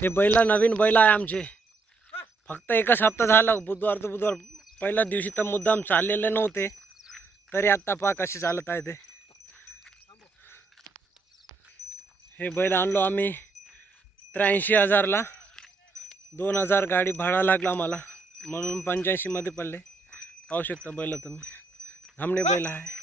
हे बैला नवीन बैल आहे आमचे. फक्त एकच हप्ता झाला, बुधवार तर बुधवार. पहिल्या दिवशी तर मुद्दाम चाललेले नव्हते, तरी आत्ता पहा कसे चालत आहे ते. हे बैल आणलो आम्ही 83,000ला. 2,000 गाडी भाडा लागला आम्हाला, म्हणून 85 मध्ये पडले. पाहू शकता बैल तुम्ही. धामणे बैल आहे.